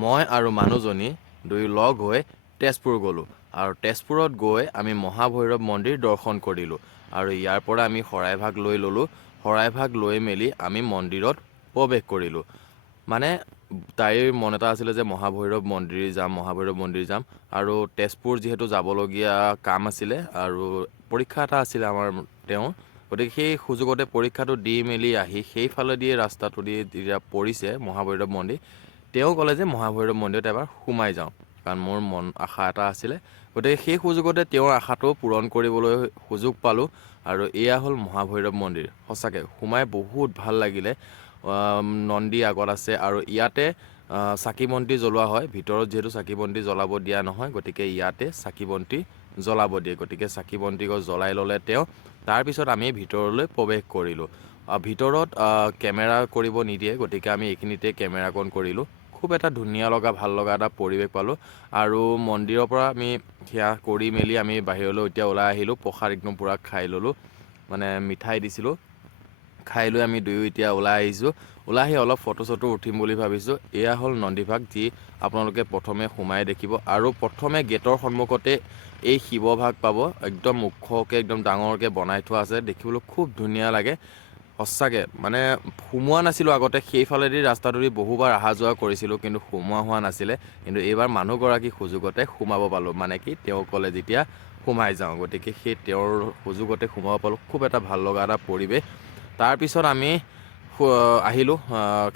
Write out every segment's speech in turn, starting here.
মই আৰু মানুহজনী দুই লগ হৈ তেজপুৰ গ'লোঁ আৰু তেজপুৰত গৈ আমি মহাভৈৰৱ মন্দিৰ দৰ্শন কৰিলোঁ আৰু ইয়াৰ পৰা আমি শৰাইভাগ লৈ ল'লোঁ। শৰাইভাগ লৈ মেলি আমি মন্দিৰত প্ৰৱেশ কৰিলোঁ। মানে তাইৰ মন এটা আছিলে যে মহাভৈৰৱ মন্দিৰ যাম আৰু তেজপুৰ যিহেতু যাবলগীয়া কাম আছিলে আৰু পৰীক্ষা এটা আছিলে আমাৰ তেওঁৰ, গতিকে সেই সুযোগতে পৰীক্ষাটো দি মেলি আহি সেইফালেদি ৰাস্তাটো দি যেতিয়া পৰিছে মহাভৈৰৱ মন্দিৰ, তেওঁ ক'লে যে মহাভৈৰৱ মন্দিৰত এবাৰ সোমাই যাওঁ, কাৰণ মোৰ মন আশা এটা আছিলে। গতিকে সেই সুযোগতে তেওঁৰ আশাটো পূৰণ কৰিবলৈ সুযোগ পালোঁ আৰু এয়া হ'ল মহাভৈৰৱ মন্দিৰ। সঁচাকৈ সোমাই বহুত ভাল লাগিলে। নন্দী আগত আছে আৰু ইয়াতে চাকি বন্তি জ্বলোৱা হয়। ভিতৰত যিহেতু চাকি বন্তি জ্বলাব দিয়া নহয়, গতিকে ইয়াতে চাকি বন্তি জ্বলাব দিয়ে। গতিকে চাকি বন্তি জ্বলাই ল'লে তেওঁ। তাৰপিছত আমি ভিতৰলৈ প্ৰৱেশ কৰিলোঁ। ভিতৰত কেমেৰা কৰিব নিদিয়ে, গতিকে আমি এইখিনিতে কেমেৰাকণ কৰিলোঁ। খুব এটা ধুনীয়া লগা ভাল লগা এটা পৰিৱেশ পালোঁ আৰু মন্দিৰৰ পৰা আমি সেয়া কৰি মেলি আমি বাহিৰলৈ এতিয়া ওলাই আহিলোঁ। প্ৰসাদ একদম পূৰা খাই ল'লোঁ, মানে মিঠাই দিছিলোঁ। খাই লৈ আমি দুয়ো এতিয়া ওলাই আহিছোঁ। ওলাই আহি অলপ ফটো চটো উঠিম বুলি ভাবিছোঁ। এয়া হ'ল নন্দীভাগ, যি আপোনালোকে প্ৰথমে সোমাই দেখিব আৰু প্ৰথমে গেটৰ সন্মুখতে এই শিৱভাগ পাব। একদম ওখকৈ একদম ডাঙৰকৈ বনাই থোৱা আছে, দেখিবলৈ খুব ধুনীয়া লাগে। সঁচাকৈ মানে সোমোৱা নাছিলোঁ আগতে, সেইফালেদি ৰাস্তাটোদি বহুবাৰ অহা যোৱা কৰিছিলোঁ, কিন্তু সোমোৱা হোৱা নাছিলে। কিন্তু এইবাৰ মানুহগৰাকীৰ সুযোগতে সোমাব পালোঁ, মানে কি তেওঁ ক'লে যেতিয়া সোমাই যাওঁ, গতিকে সেই তেওঁৰ সুযোগতে সোমাব পালোঁ। খুব এটা ভাল লগা এটা পৰিৱেশ। তাৰপিছত আমি আহিলোঁ,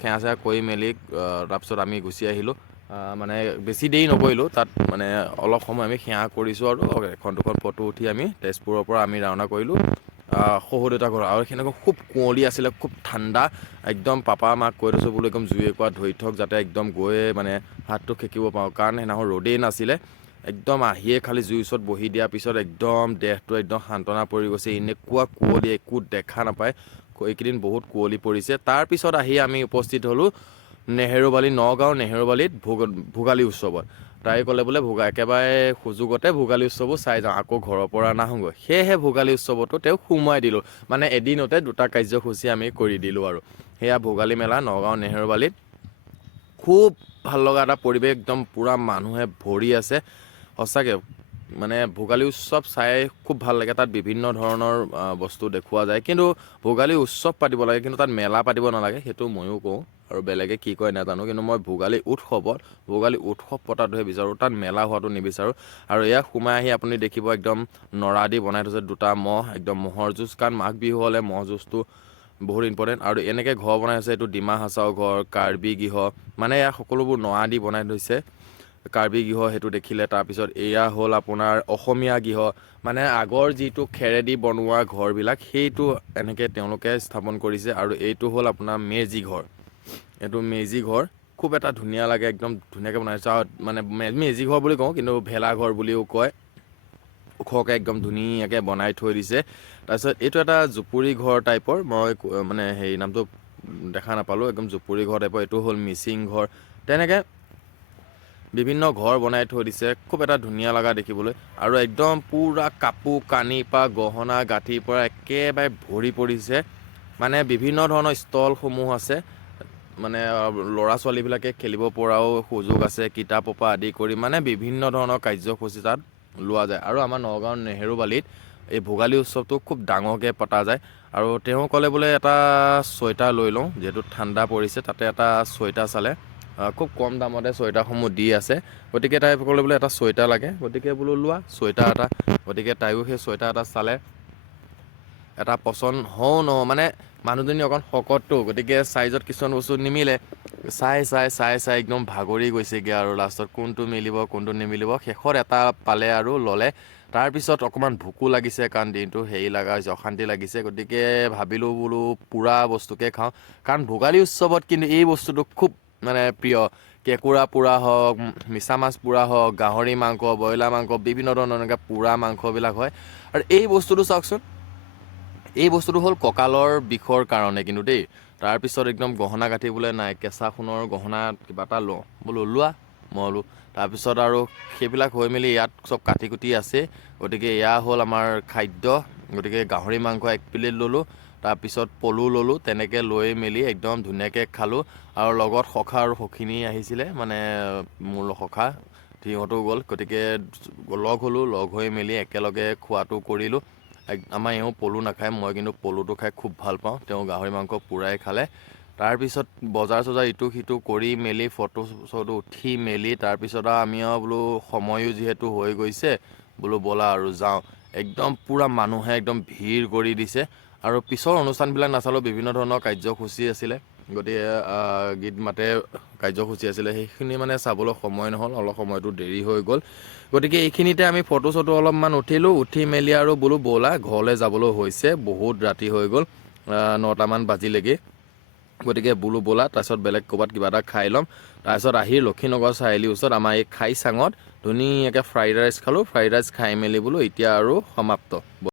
সেৱা চেৱা কৰি মেলি তাৰপিছত আমি গুচি আহিলোঁ। মানে বেছি দেৰি নকৰিলোঁ তাত, মানে অলপ সময় আমি সেৱা কৰিছোঁ আৰু এখন দুখন ফটো উঠি আমি তেজপুৰৰ পৰা আমি ৰাওনা কৰিলোঁ শহুৰ দেউতাৰ ঘৰ। আৰু সেনেকৈ খুব কুঁৱলী আছিলে, খুব ঠাণ্ডা। একদম পাপা মাক কৈ থৈছোঁ বোলো একদম জুই একুৰা ধৰি থওক, যাতে একদম গৈ মানে হাতটো সেকিব পাৰোঁ, কাৰণ সেইদিনাখন ৰ'দেই নাছিলে। একদম আহিয়ে খালি জুইৰ ওচৰত বহি দিয়াৰ পিছত একদম দেহটো একদম সান্তনা পৰি গৈছে। এনেকুৱা কুঁৱলী একো দেখা নাপায়, এইকেইদিন বহুত কুঁৱলী পৰিছে। তাৰপিছত আহি আমি উপস্থিত হ'লোঁ নেহেৰুবালি, নগাঁও নেহেৰুবালিত ভোগালী উৎসৱত। তাই ক'লে বোলে একেবাৰে সুযোগতে ভোগালী উৎসৱো চাই যাওঁ, আকৌ ঘৰৰ পৰা নাহোঁগৈ। সেয়েহে ভোগালী উৎসৱতো তেওঁক সোমোৱাই দিলোঁ, মানে এদিনতে দুটা কাৰ্যসূচী আমি কৰি দিলোঁ আৰু। সেয়া ভোগালী মেলা নগাঁও নেহেৰুবালিত। খুব ভাল লগা এটা পৰিৱেশ, একদম পূৰা মানুহে ভৰি আছে। সঁচাকৈ মানে ভোগালী উৎসৱ চাই খুব ভাল লাগে। তাত বিভিন্ন ধৰণৰ বস্তু দেখুওৱা যায়, কিন্তু ভোগালী উৎসৱ পাতিব লাগে, কিন্তু তাত মেলা পাতিব নালাগে, সেইটো ময়ো কওঁ। আৰু বেলেগে কি কয় নাজানো, কিন্তু মই ভোগালী উৎসৱ পতাটোহে বিচাৰোঁ, তাত মেলা হোৱাটো নিবিচাৰোঁ। আৰু ইয়াক সোমাই আহি আপুনি দেখিব একদম নৰা দি বনাই থৈছে দুটা মহ, একদম মহৰ যুঁজ, কাৰণ মাঘ বিহু হ'লে মহ যুঁজটো বহুত ইম্পৰ্টেণ্ট। আৰু এনেকৈ ঘৰ বনাই থৈছে, এইটো ডিমা হাছাও ঘৰ, কাৰ্বি গৃহ, মানে ইয়াৰ সকলোবোৰ নৰা দি বনাই থৈছে। কাৰ্বি গৃহ সেইটো দেখিলে। তাৰপিছত এয়া হ'ল আপোনাৰ অসমীয়া গৃহ, মানে আগৰ যিটো খেৰেদি বনোৱা ঘৰবিলাক, সেইটো এনেকৈ তেওঁলোকে স্থাপন কৰিছে। আৰু এইটো হ'ল আপোনাৰ মেজি ঘৰ, এইটো মেজি ঘৰ। খুব এটা ধুনীয়া লাগে, একদম ধুনীয়াকৈ বনাইছে। আৰু মানে মেজি ঘৰ বুলি কওঁ, কিন্তু ভেলাঘৰ বুলিও কয়। ওখকৈ একদম ধুনীয়াকৈ বনাই থৈ দিছে। তাৰপিছত এইটো এটা জুপুৰি ঘৰ টাইপৰ, মই মানে হেৰি নামটো দেখা নাপালোঁ, একদম জুপুৰি ঘৰ টাইপৰ। এইটো হ'ল মিচিং ঘৰ। তেনেকৈ বিভিন্ন ঘৰ বনাই থৈ দিছে, খুব এটা ধুনীয়া লগা দেখিবলৈ। আৰু একদম পূৰা কাপোৰ কানিৰ পৰা গহনা গাঁঠিৰ পৰা একেবাৰে ভৰি পৰিছে। মানে বিভিন্ন ধৰণৰ ষ্টলসমূহ আছে, মানে ল'ৰা ছোৱালীবিলাকে খেলিব পৰাও সুযোগ আছে, কিতাপৰ পৰা আদি কৰি মানে বিভিন্ন ধৰণৰ কাৰ্যসূচী তাত লোৱা যায়। আৰু আমাৰ নগাঁৱৰ নেহেৰুবালিত এই ভোগালী উৎসৱটো খুব ডাঙৰকৈ পতা যায়। আৰু তেওঁ ক'লে বোলে এটা চুৱেটাৰ লৈ লওঁ, যিহেতু ঠাণ্ডা পৰিছে, তাতে এটা চুৱেটাৰ চালে খুব কম দামতে চুৱেটাৰসমূহ দি আছে। গতিকে তাই ক'লে বোলে এটা চুৱেটাৰ লাগে, গতিকে বোলো লোৱা চুৱেটাৰ এটা। গতিকে তাইও সেই চুৱেটাৰ এটা চালে, এটা পচন্দ হওঁ নহয়, মানে মানুহজনী অকণ শকতটো, গতিকে চাইজত কিছুমান বস্তু নিমিলে। চাই একদম ভাগৰি গৈছেগৈ আৰু লাষ্টত কোনটো মিলিব কোনটো নিমিলিব। শেষত এটা পালে আৰু ল'লে। তাৰপিছত অকণমান ভোকো লাগিছে, কাৰণ দিনটো হেৰি লগা হৈছে, অশান্তি লাগিছে। গতিকে ভাবিলোঁ বোলো পুৰা বস্তুকে খাওঁ, কাৰণ ভোগালী উৎসৱত কিন্তু এই বস্তুটো খুব মানে প্ৰিয়। কেঁকুৰা পোৰা হওক, মিছা মাছ পোৰা হওক, গাহৰি মাংস, ব্ৰইলাৰ মাংস, বিভিন্ন ধৰণৰ এনেকৈ পোৰা মাংসবিলাক হয়। আৰু এই বস্তুটো চাওকচোন, এই বস্তুটো হ'ল কঁকালৰ বিষৰ কাৰণে কিন্তু দেই। তাৰপিছত একদম গহনা গাঁঠি বোলে নাই, কেঁচা সোণৰ গহনা কিবা এটা লওঁ, বোলো লোৱা, মই বোলো। তাৰপিছত আৰু সেইবিলাক হৈ মেলি ইয়াত চব কাটি কুটি আছে। গতিকে এয়া হ'ল আমাৰ খাদ্য। গতিকে গাহৰি মাংস 1 প্লেট ল'লোঁ। তাৰপিছত পলু ল'লোঁ, তেনেকৈ লৈ মেলি একদম ধুনীয়াকৈ খালোঁ। আৰু লগত সখা আৰু সখিনী আহিছিলে, মানে মোৰ সখা সিহঁতো গ'ল, গতিকে লগ হ'লোঁ, লগ হৈ মেলি একেলগে খোৱাটো কৰিলোঁ। আমাৰ এওঁ পলু নাখায়, মই কিন্তু পলুটো খাই খুব ভাল পাওঁ। তেওঁ গাহৰি মাংস পুৰাই খালে। তাৰপিছত বজাৰ চজাৰ ইটো সিটো কৰি মেলি ফটো চটো উঠি মেলি তাৰপিছত আমি বোলো সময়ো যিহেতু হৈ গৈছে, বোলো ব'লা আৰু যাওঁ। একদম পূৰা মানুহে একদম ভিৰ কৰি দিছে। আৰু পিছৰ অনুষ্ঠানবিলাক নাচালোঁ, বিভিন্ন ধৰণৰ কাৰ্যসূচী আছিলে, গতিকে গীত মাতে কাৰ্যসূচী আছিলে, সেইখিনি মানে চাবলৈ সময় নহ'ল, অলপ সময়টো দেৰি হৈ গ'ল। গতিকে এইখিনিতে আমি ফটো চটো অলপমান উঠিলোঁ, উঠি মেলি আৰু বোলো ব'লা ঘৰলৈ যাবলৈ হৈছে, বহুত ৰাতি হৈ গ'ল, 9টামান বাজিলেগৈ। গতিকে বোলো ব'লা তাৰপিছত বেলেগ ক'ৰবাত কিবা এটা খাই ল'ম। তাৰপিছত আহি লক্ষীনগৰ চাৰিআলিৰ ওচৰত আমাৰ এই খাইচাঙত ধুনীয়াকৈ ফ্ৰাইড ৰাইচ খালোঁ। ফ্ৰাইড ৰাইচ খাই মেলি বোলো এতিয়া আৰু সমাপ্ত।